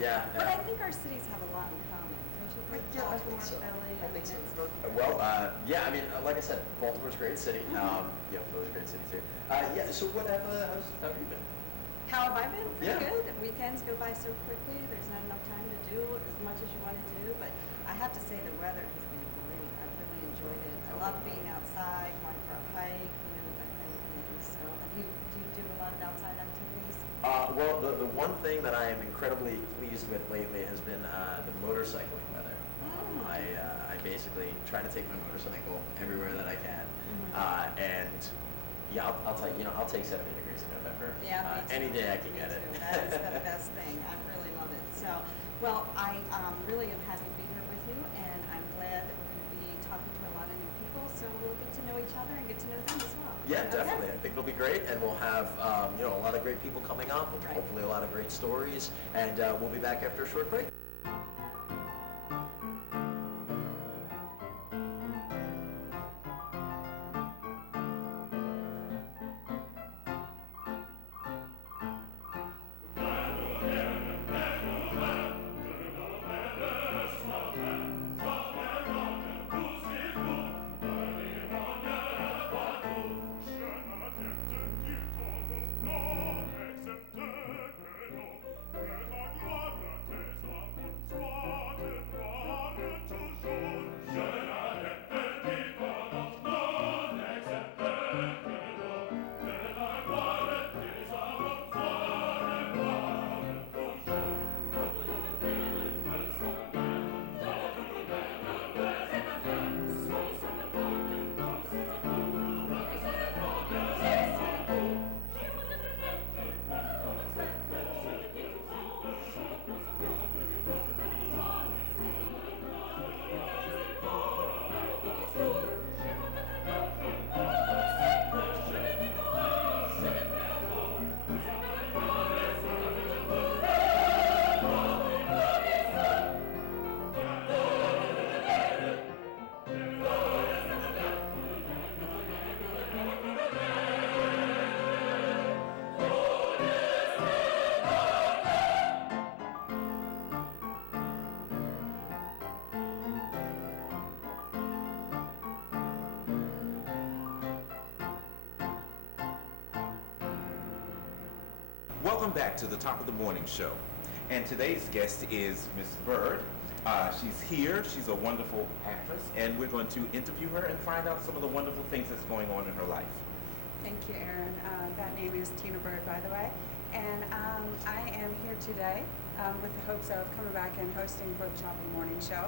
Yeah. But I think our cities have a lot in common. Don't you think? Yeah, I Baltimore, think so. Philly. I think so. it's- Well, yeah, I mean, like I said, Baltimore's a great city. Philly's a great city too. Yeah, so how have you been? How have I been? Pretty Yeah. good. Weekends go by so quickly. There's not enough time to do as much as you want to do. But I have to say the weather has been great. I've really enjoyed it. I love being outside, going for a hike, that kind of thing. So do you do a lot of outside activities? Well, the one thing that I am incredibly pleased with lately has been the motorcycling weather. I basically try to take my motorcycle everywhere that I can, and yeah, I'll tell you, I'll take 70 degrees in November. Yeah, me too. Any day I can Me get it. too. That is the best thing. I really love it. So, well, I really am happy to be here with you, and I'm glad that we're going to be talking to a lot of new people, so we'll get to know each other and get to know them as well. Yeah, Okay? definitely. I think it'll be great, and we'll have a lot of great people coming up, Right. hopefully a lot of great stories, and we'll be back after a short break. Welcome back to the Top of the Morning Show. And today's guest is Miss Bird. She's here. She's a wonderful actress, and we're going to interview her and find out some of the wonderful things that's going on in her life. Thank you, Aaron. That name is Tina Bird, by the way. And I am here today with the hopes of coming back and hosting for the Top of the Morning Show.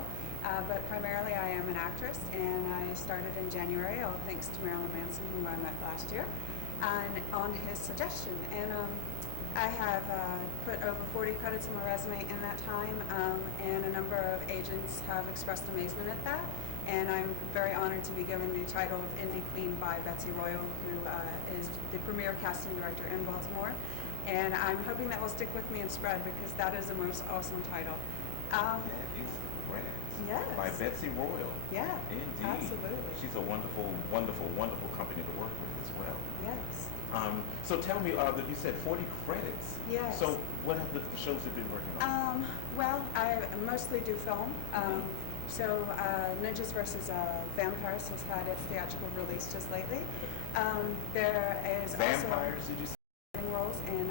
But primarily I am an actress, and I started in January, all thanks to Marilyn Manson, whom I met last year, and on his suggestion. And I have put over 40 credits on my resume in that time, and a number of agents have expressed amazement at that. And I'm very honored to be given the title of Indie Queen by Betsy Royal, who is the premier casting director in Baltimore. And I'm hoping that will stick with me and spread, because that is the most awesome title. That is great. Yes. By Betsy Royal. Yeah, Indeed. absolutely. She's a wonderful, wonderful, wonderful company to work with as well. Yes. So tell me, that you said 40 credits. Yes. So what have the shows you've been working on? Well, I mostly do film. So Ninjas vs. Vampires has had its theatrical release just lately. There is Vampires, did you say? also roles in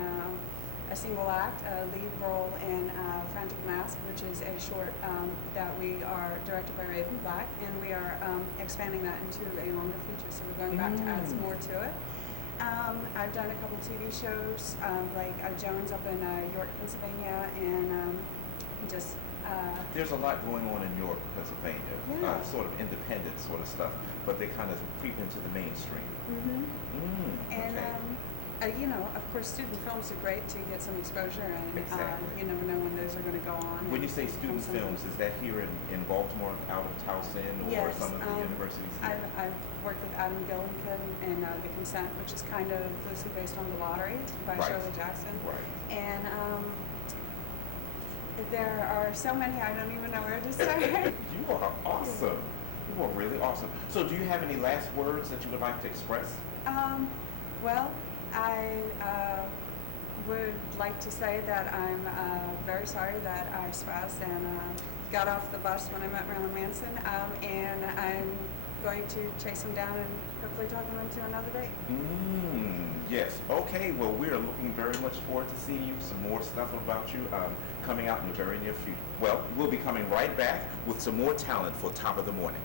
a single act, a lead role in Frantic Mask, which is a short that we are directed by Raven Black, and we are expanding that into a longer feature, so we're going back to add some more to it. I've done a couple TV shows, like Jones up in York, Pennsylvania, and just... There's a lot going on in York, Pennsylvania, Yeah. Sort of independent sort of stuff, but they kind of creep into the mainstream. And, Okay. of course, student films are great to get some exposure, and Exactly. you never know when those are going to go on. When you say student films, is that here in Baltimore, out of Towson, or Yes, some of the universities here? I've worked with Adam Gillikin in The Consent, which is kind of loosely based on The Lottery by Right. Shirley Jackson. Right. And there are so many, I don't even know where to start. You are awesome. You are really awesome. So do you have any last words that you would like to express? Well, I would like to say that I'm very sorry that I spazzed and got off the bus when I met Marilyn Manson, and I'm going to chase him down and hopefully talk him into another date. Yes. Okay. Well, we are looking very much forward to seeing you. Some more stuff about you coming out in the very near future. Well, we'll be coming right back with some more talent for Top of the Morning.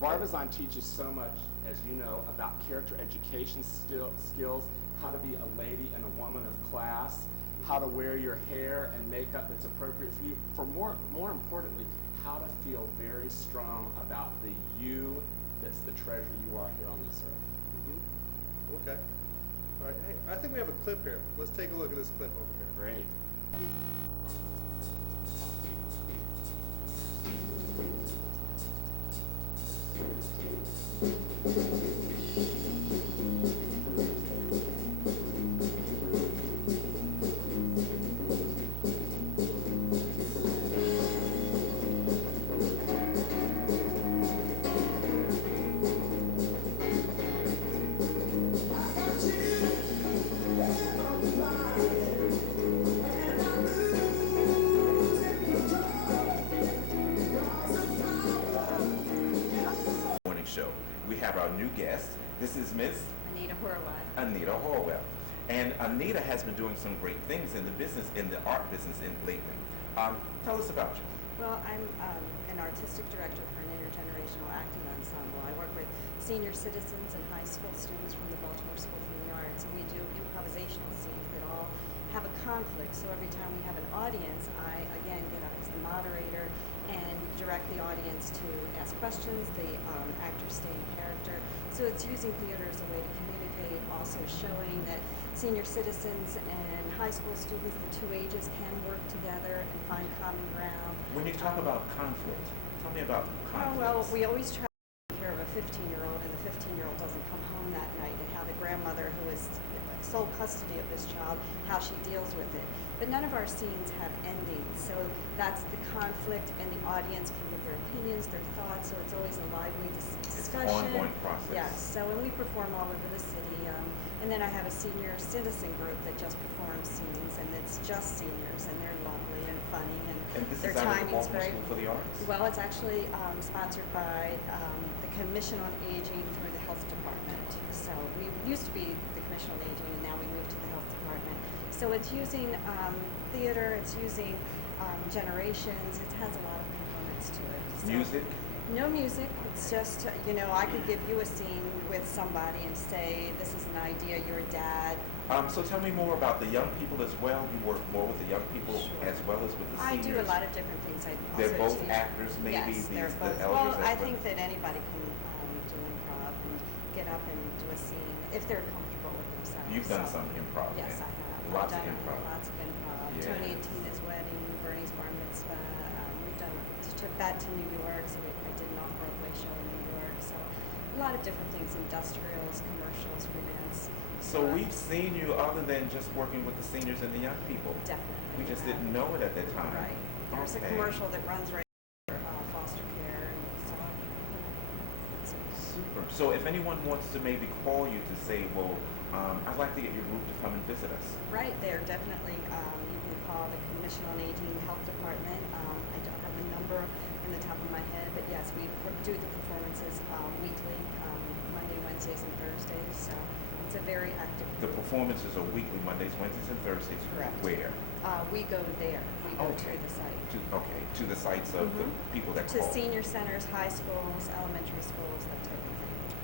Barbizon teaches so much, as you know, about character education skills, how to be a lady and a woman of class, how to wear your hair and makeup that's appropriate for you. For more importantly, how to feel very strong about the you that's the treasure you are here on this earth. Okay. All right. Hey, I think we have a clip here. Let's take a look at this clip over here. Great. Morning show. We have our new guest. This is Miss Anita Horwath. Anita Horwell. And Anita has been doing some great things in the business, in the art business lately. Tell us about you. Well, I'm an artistic director for an intergenerational acting ensemble. I work with senior citizens and high school students from the Baltimore School for the Arts, and we do improvisational scenes that all have a conflict. So every time we have an audience, I again get up as the moderator and direct the audience to ask questions. The actors stay in character. So it's using theater as a way to communicate, also showing that senior citizens and high school students, the two ages, can work together and find common ground. When you talk about conflict, tell me about conflict. Oh, well, we always try to take care of a 15-year-old, and the 15-year-old doesn't come home that night, and how the grandmother, who is sole custody of this child, how she deals with it. But none of our scenes have endings, so that's the conflict, and the audience can give their opinions, their thoughts, so it's always a lively discussion. It's an ongoing process. Yes, so and we perform all over the city, and then I have a senior citizen group that just performs scenes, and it's just seniors, and they're lovely and funny, and this their is out of the timing's Baltimore very School for the Arts? well. It's actually sponsored by the Commission on Aging through the Health Department. So we used to be the Commission on Aging, and now we moved to the Health Department. So it's using theater, it's using generations. It has a lot of components to it. So Music? no music. It's just, I could give you a scene with somebody and say, this is an idea, you're a dad. So tell me more about the young people as well. You work more with the young people Sure. as well as with the I seniors. do a lot of different things. I They're also both teach- actors, maybe, Yes, these they're the both. elders Well, as I well? think that anybody can do improv and get up and do a scene if they're comfortable with themselves. You've done So- some improv. Yes, then. I have. Lots I've of done improv. Lots of improv. Yeah. Tony and Tina's wedding, Bernie's bar mitzvah. We've done. Took that to New York, so I did an off-Broadway show in New York. So a lot of different things: industrials, commercials, freelance. So we've seen you other than just working with the seniors and the young people. Definitely. We just didn't know it at that time. Right. There's a Okay. commercial that runs right for foster care, and so it's Super. So if anyone wants to maybe call you to say, well, I'd like to get your group to come and visit us. right there. Definitely, you can call the Commission on Aging Health Department. I don't have the number in the top of my head, but yes, we do the performances weekly, Monday, Wednesdays, and Thursdays. So it's a very active. The performances are weekly, Mondays, Wednesdays, and Thursdays. Correct. Where? We go there. We go Okay. to the site. To the sites of the people that To call. senior centers, high schools, elementary schools, that type of thing.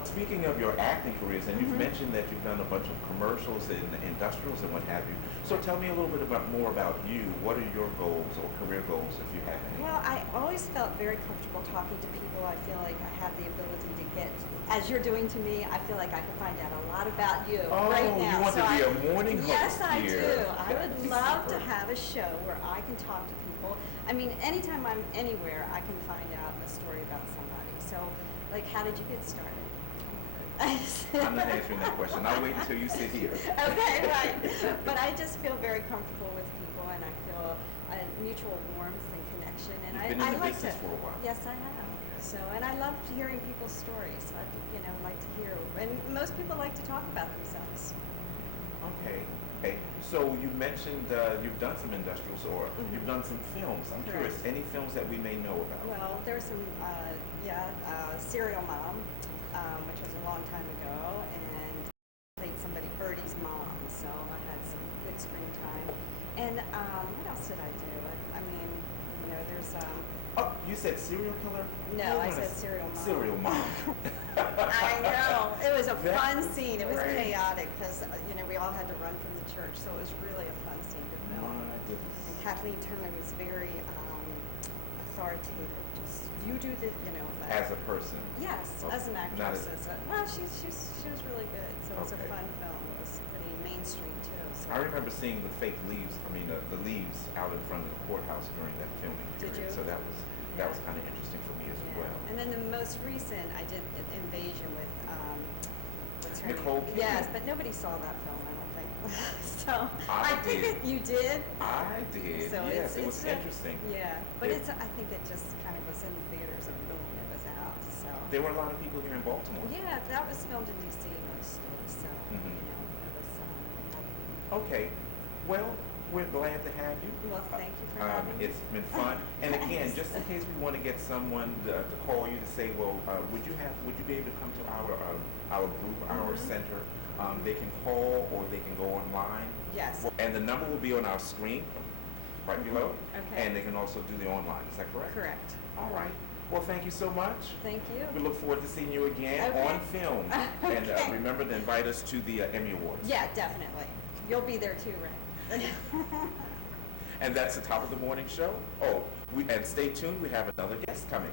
Speaking of your acting careers, and you've Mhm. mentioned that you've done a bunch of commercials and industrials and what have you. So tell me a little bit more about you. What are your goals or career goals, if you have any? Well, I always felt very comfortable talking to people. I feel like I have the ability to get, as you're doing to me, I feel like I can find out a lot about you Oh, right now. you want to be a morning Yes, host I here. do. I That'd would be love super. to have a show where I can talk to people. I mean, anytime I'm anywhere, I can find out a story about somebody. So, like, how did you get started? I'm not answering that question. I'll wait until you sit here. Okay, right. But I just feel very comfortable with people, and I feel a mutual warmth and connection. And You've been in I the like business to. for a while. Yes, I have. So, and I love hearing people's stories. I, like to hear, and most people like to talk about themselves. Okay. Okay, so you mentioned you've done some industrials or you've done some films. I'm curious, Correct. any films that we may know about? Well, there's some, Serial Mom, which was a long time ago, and played somebody, Birdie's mom, so I had some good screen time. And what else did I do? I mean, there's Oh, you said serial killer? No, Hold I on a said s- Serial Mom. Serial Mom. I know. It was a That fun was scene. It was great. chaotic because, we all had to run from the church, so it was really a fun scene to film. My goodness. And Kathleen Turner was very authoritative. Just, you do the, but As a person. yes, Okay. as an Not actress. as- Well, she was really good. So it was Okay. a fun film. It was pretty mainstream too. So. I remember seeing the fake leaves, the leaves out in front of the courthouse during that filming Did period. you? So that was kind of interesting for me as Yeah. well. And then the most recent, I did Invasion with what's her Nicole name? Kidman. Yes, but nobody saw that film, I don't think. So I think did. you did. I did. So Yes, it it's was a- interesting. Yeah, but It- I think it just kind of was in the theaters and boom, it was out. So There were a lot of people here in Baltimore. yeah, that was filmed in D.C. mostly. So Mhm. it was. Okay. Well, we're glad to have you. Well, thank you for having me. It's been fun. And again, Thanks. just in case we want to get someone to call you to say, well, would you be able to come to our group, our center? They can call or they can go online. Yes. And the number will be on our screen right below. Okay. And they can also do the online. Is that correct? Correct. All right. Well, thank you so much. Thank you. We look forward to seeing you again Okay. on film. And Okay. remember to invite us to the Emmy Awards. Yeah, definitely. You'll be there too, Ray. And that's the top of the morning show. Oh, and stay tuned. We have another guest coming.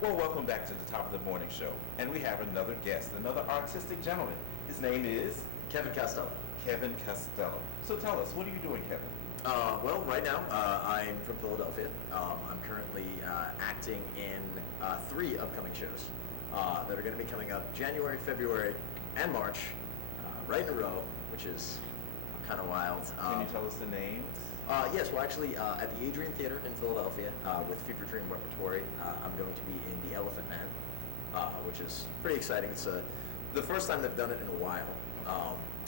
Well, welcome back to the top of the morning show. And we have another guest, another artistic gentleman. His name is Kevin Costello. Kevin Costello. So tell us, what are you doing, Kevin? Well, right now, I'm from Philadelphia. I'm currently acting in 3 upcoming shows that are going to be coming up January, February, and March, right in a row, which is kind of wild. Can you tell us the names? Yes, well, actually, at the Adrian Theater in Philadelphia with Fever Dream Repertory, I'm going to be in The Elephant Man, which is pretty exciting. It's the first time they've done it in a while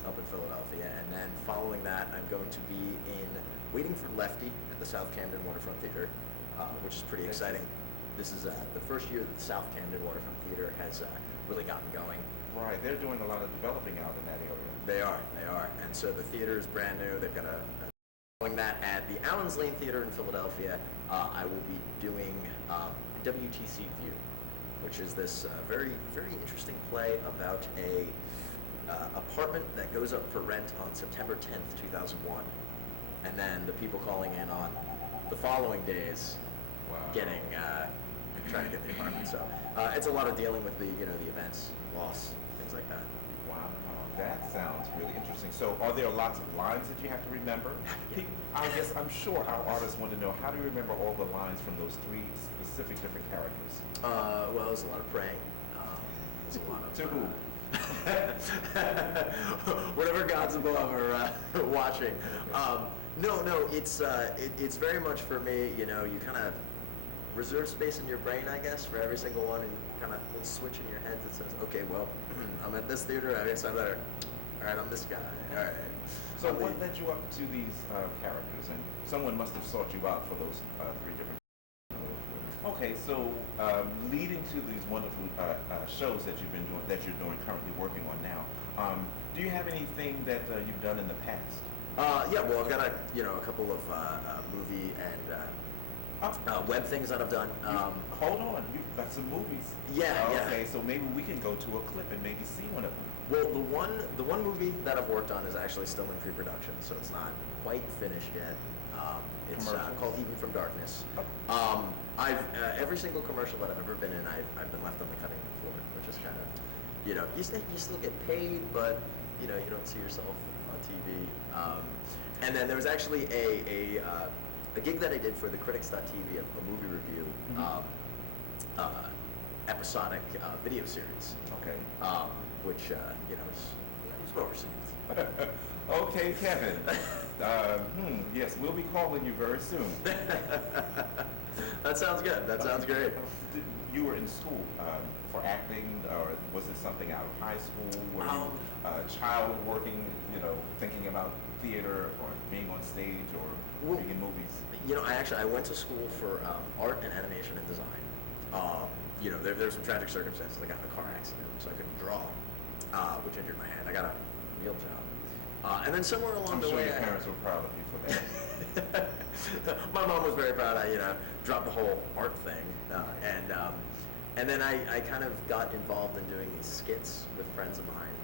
up in Philadelphia. And then following that, I'm going to be in Waiting for Lefty at the South Camden Waterfront Theater, which is pretty exciting. This is the first year that the South Camden Waterfront Theater has really gotten going. Right, they're doing a lot of developing out in that area. They are. And so the theater is brand new. They've got doing that at the Allens Lane Theater in Philadelphia. I will be doing WTC View, which is this very, very interesting play about a apartment that goes up for rent on September 10th, 2001. And then the people calling in on the following days Wow. trying to get the apartment. So it's a lot of dealing with the events, loss, things like that. Wow, that sounds really interesting. So are there lots of lines that you have to remember? I'm sure our artists want to know, how do you remember all the lines from those 3 specific different characters? Well, there's a lot of praying. There's a lot of... To who? Whatever gods above are watching. No, it's very much for me, you kind of reserve space in your brain, I guess, for every single one, and kind of a little switch in your head that says, okay, well, I'm at this theater, I guess I better, all right, I'm this guy, all right. So what led you up to these characters? And someone must have sought you out for those 3 different... Okay, so leading to these wonderful shows that you're doing currently working on now, do you have anything that you've done in the past? Yeah, well, I've got a couple of movie and web things that I've done. Hold on, you've got some movies. Yeah, yeah. Okay, so maybe we can go to a clip and maybe see one of them. Well, the one movie that I've worked on is actually still in pre-production, so it's not quite finished yet. It's called Even from Darkness. I've every single commercial that I've ever been in, I've been left on the cutting room floor, which is kind of, you still get paid, but you don't see yourself on TV. And then there was actually a gig that I did for the Critics.tv, a movie review episodic video series. Okay. Which was well received. Okay, Kevin. Yes, we'll be calling you very soon. That sounds good. That sounds great. You were in school for acting, or was it something out of high school? Were you a child working, thinking about theater or being on stage or being in movies? I went to school for art and animation and design. There's some tragic circumstances. I got in a car accident, so I couldn't draw, which injured my hand. I got a real job. And then somewhere along the way, your parents were proud of you for that. My mom was very proud. I dropped the whole art thing, and then I kind of got involved in doing these skits with friends of mine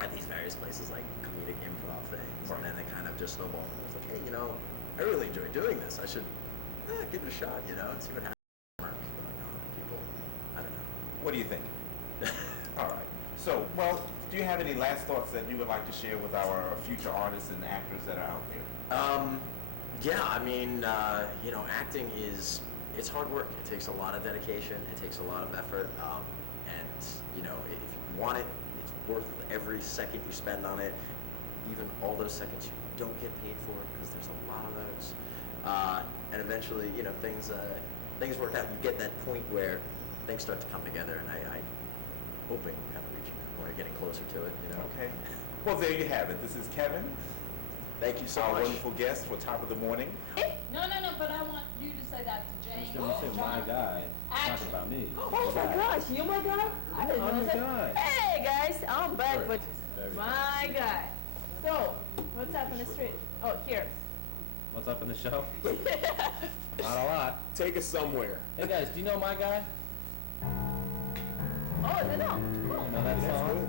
at these various places like comedic improv things, and then they kind of just snowballed. And I was like, hey, I really enjoy doing this. I should give it a shot, and see what happens. People, I don't know. What do you think? All right. So, do you have any last thoughts that you would like to share with our future artists and actors that are out there? Acting it's hard work. It takes a lot of dedication. It takes a lot of effort. And if you want it, it's worth every second you spend on it. Even all those seconds you don't get paid for, because there's a lot of those. And eventually, things work out. You get that point where things start to come together, and I'm hoping kind of reaching that point, getting closer to it. Okay. Well, there you have it. This is Kevin. Thank you so our much. Wonderful guest for Top of the Morning. No, but I want you to say that to James. You said my guy. Talking about me. Oh my gosh, you my guy? I didn't know I'm your that. guy. Hey guys, I'm back with Very my guy. So, what's up in the street? Oh, here. What's up in the show? Not a lot. Take us somewhere. Hey guys, do you know my guy? Oh, is it no? Cool. Know that song?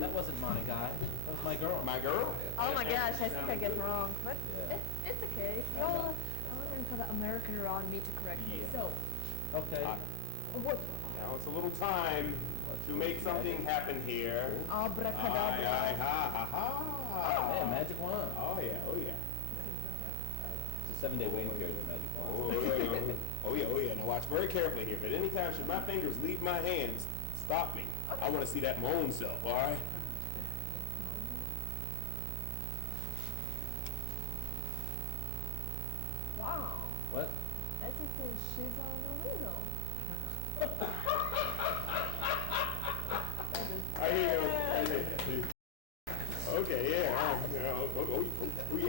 That wasn't my guy. That was my girl. My girl? Oh my gosh, I think I get wrong. But Yeah. it's okay. Y'all, I wasn't kind of American around me to correct me. So, Okay. what? Now it's a little time to make something happen here. Abracadabra. Aye, ha, ha, ha. Yeah, magic wand. Oh yeah, oh yeah. It's a 7-day waiting period with magic Oh wand. yeah, oh yeah, oh yeah. Now watch very carefully here. But anytime should my fingers leave my hands, stop me. I want to see that my own self. All right. Wow. What? That's just a she's on the wheel. I hear you. I hear you. okay, yeah. Oh, yeah.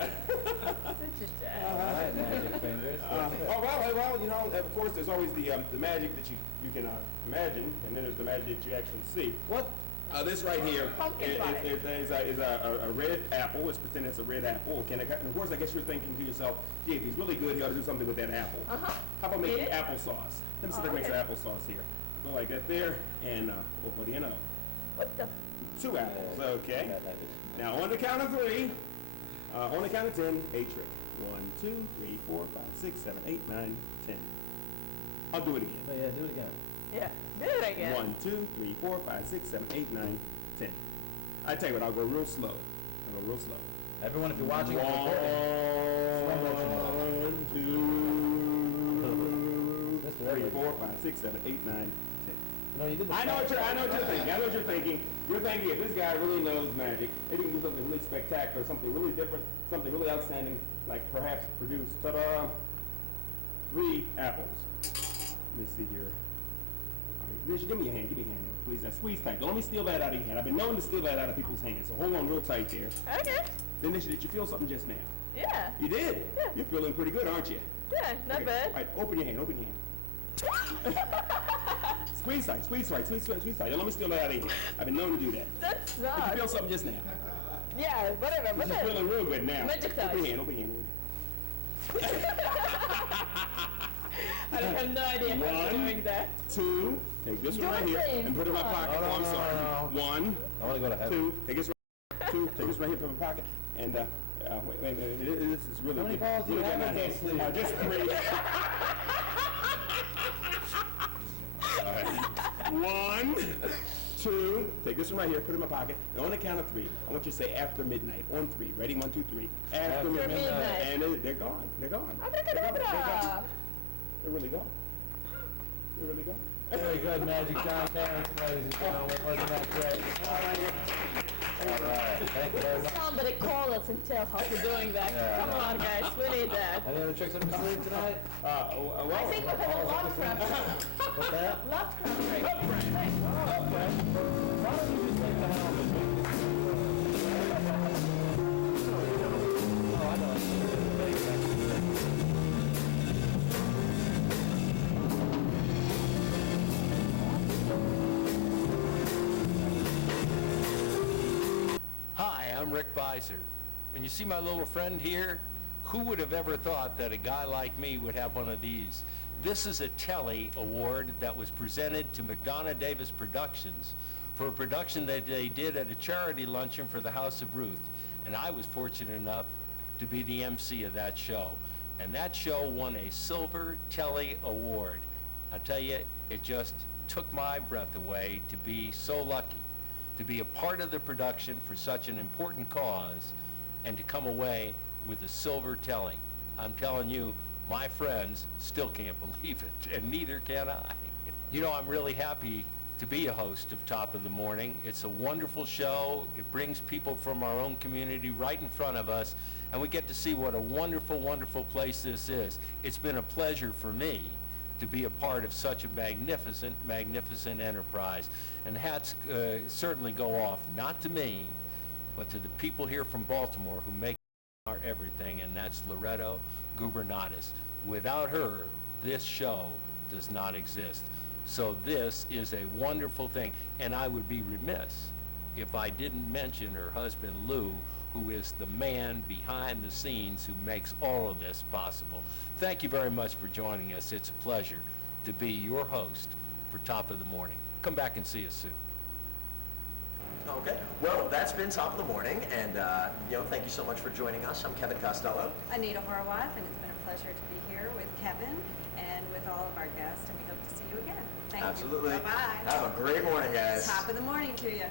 Such a dad. All right, magic fingers. Well, you know, of course, there's always the magic that you can imagine, and then there's the magic that you actually see. What? This right here Pumpkin pie. is a red apple. Let's pretend it's a red apple. Okay, and of course, I guess you're thinking to yourself, gee, if he's really good, he ought to do something with that apple. Uh-huh. How about making Eat it? applesauce? Let me see if I can make okay. some applesauce here. Go like that there, and well, what do you know? What the? 2 apples, okay. Bad habit. Now on the count of 3, on the count of 10, a trick. 1, 2, 3, 4, 5, 6, 7, 8, 9, 10. I'll do it again. Oh, yeah, do it again. Yeah. Do it again. 1, 2, 3, 4, 5, 6, 7, 8, 9, 10. I tell you what, I'll go real slow. I'll go real slow. Everyone, if you're watching, 1, it's recording. 2, 3, 4, 5, 6, 7, 8, 9, 10. No, you did the I know what you're thinking. You're thinking if this guy really knows magic, maybe he can do something really spectacular, something really different, something really outstanding, like perhaps produce, ta-da, 3 apples. Let me see here. All right, Rich, give me your hand, please. Now squeeze tight. Don't let me steal that out of your hand. I've been known to steal that out of people's hands, so hold on real tight there. Okay. Then did you feel something just now? Yeah. You did? Yeah. You're feeling pretty good, aren't you? Yeah, not Okay. bad. All right, open your hand. Squeeze tight. Don't let me steal that out of your hand. I've been known to do that. That Did you sucks. feel something just now? Yeah, whatever. This is feeling real good now. Magic touch. Open your hand. I have no idea how I'm 1, doing that. 2, take this one right here and put it in my pocket. No, Oh, I'm no, sorry. no. 1, I want to go to heaven. 2, take this right, 2, take this right here, put it in my pocket. And wait, this is really How many good. balls do you Really have good in now. those sleeves? Just 3. All right. 1, 2, take this one right here, put it in my pocket. And on the count of 3, I want you to say after midnight. On 3. Ready? 1, 2, 3. After midnight. And they're gone. They're gone. Abracadabra. They're really gone. They're really gone. Very good, Magic John Terrence, ladies and gentlemen. Wasn't that great? All right. Thank you very much. Somebody call us and tell how we're doing that. Yeah. Come on, guys. We need that. Any other tricks up your sleeve tonight? Well, I think we have a Lovecraft. What's that? Lovecraft trick. Thanks. Oh, okay. Why don't you just take the helmet? Oh, I know. Hi, I'm Rick Beiser, and you see my little friend here? Who would have ever thought that a guy like me would have one of these? This is a Telly Award that was presented to McDonough Davis Productions for a production that they did at a charity luncheon for the House of Ruth, and I was fortunate enough to be the MC of that show. And that show won a Silver Telly Award. I tell you, it just took my breath away to be so lucky to be a part of the production for such an important cause and to come away with a silver telly. I'm telling you, my friends still can't believe it, and neither can I. You know, I'm really happy to be a host of Top of the Morning. It's a wonderful show. It brings people from our own community right in front of us, and we get to see what a wonderful, wonderful place this is. It's been a pleasure for me to be a part of such a magnificent, magnificent enterprise. And hats certainly go off, not to me, but to the people here from Baltimore who make our everything, and that's Loretto Gubernatis. Without her, this show does not exist. So this is a wonderful thing, and I would be remiss if I didn't mention her husband, Lou, who is the man behind the scenes who makes all of this possible. Thank you very much for joining us. It's a pleasure to be your host for Top of the Morning. Come back and see us soon. Okay. Well, that's been Top of the Morning, and thank you so much for joining us. I'm Kevin Costello. Anita Horwath, and it's been a pleasure to be here with Kevin and with all of our guests, and we hope to see you again. Thank Absolutely. you. Bye-bye. Have a great morning, guys. Top of the morning to you.